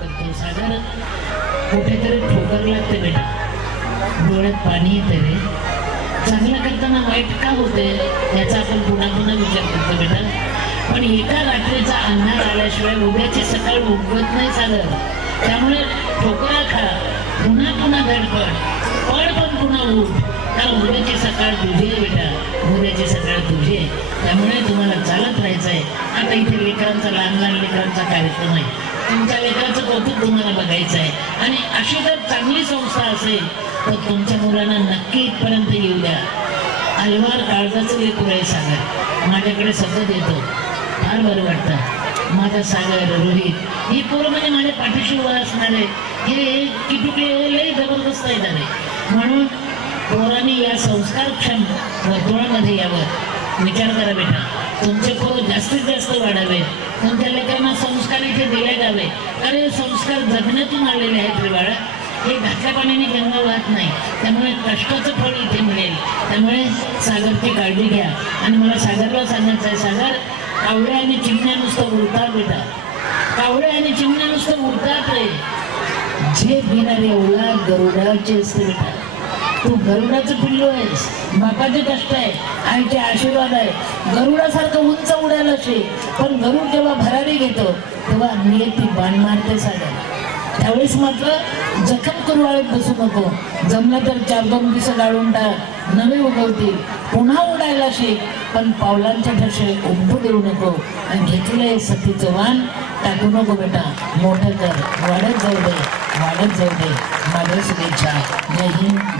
सांगतो साधारण कुठेतरी ठोकर लागते बेटा. डोळ्यात पाणी येते रे. चांगलं करताना वाईट का होते याचा आपण पुन्हा पुन्हा विचार करतो बेटा. पण एका रात्रीचा अंधार आल्याशिवाय उद्याची सकाळ उगवत नाही सागर त्यामुळे ठोकरा खा. पुन्हा पुन्हा धडपड पड. पण पुन्हा उठ. कारण उद्याची सकाळ तुझी आहे बेटा. उद्याची सकाळ तुझी आहे. त्यामुळे तुम्हाला चालत राहायचं आहे आता इथे लेकरांचा लहान लहान लेकरांचा कार्यक्रम आहे. तुमच्या लेकराचं कौतुक तुम्हाला बघायचं आहे. आणि अशी जर चांगली संस्था असेल तर तुमच्या मुलांना नक्की इथपर्यंत येऊ द्या. अलवार काळजाचं लेकरू आहे सागर माझ्याकडे सतत येतो फार बरं वाटतं. माझा सागर रोहित ही पोरं म्हणजे माझ्या पाठीशी उभा असणारे हे किटुके लय जबरदस्त आहेत. अरे म्हणून पोरांनी या संस्कारक्षम वर्तुळामध्ये यावं. विचार करा बेटा. तुमचे खोल जास्तीत जास्त वाढावे. तुमच्या लेकरांना संस्कार इथे दिले जावे? कारण संस्कार जगण्यातून आलेले आहेत रे बाळा. हे घातल्या पाण्याने गंगा वाहत नाही. त्यामुळे कष्टाचं फळ इथे मिळेल. त्यामुळे सागरची काळजी घ्या. आणि मला सागरला सांगायचं आहे सागर कावळे आणि चिमण्या नुसतं उडतात बेटा. कावळे आणि चिमण्या नुसतं उडतात रे. झेप घेणारे ओला गरुडाचे असते बेटा. गरुडाचं पिल्लू आहेस बापाचे कष्ट आहे. आईचे आशीर्वाद आहे. गरुडासारखं उंच उडायला शे पण गरुड जेव्हा भरारी घेतो तेव्हा नियती बाण मारते सागर त्यावेळेस मात्र जखम करुवाळीत बसू नको. जमलं तर चार दोन दिवस गाळून टाक. नवे उगवतील. पुन्हा उडायला शिक पण पावलांच्या ठसे उभं देऊ नको. आणि घेतलंय सतीचं वाण टाकू नको बेटा. मोठं कर. वाढत जाऊ दे. वाढत जाऊ दे. माझ्या शुभेच्छा. जय हिंद.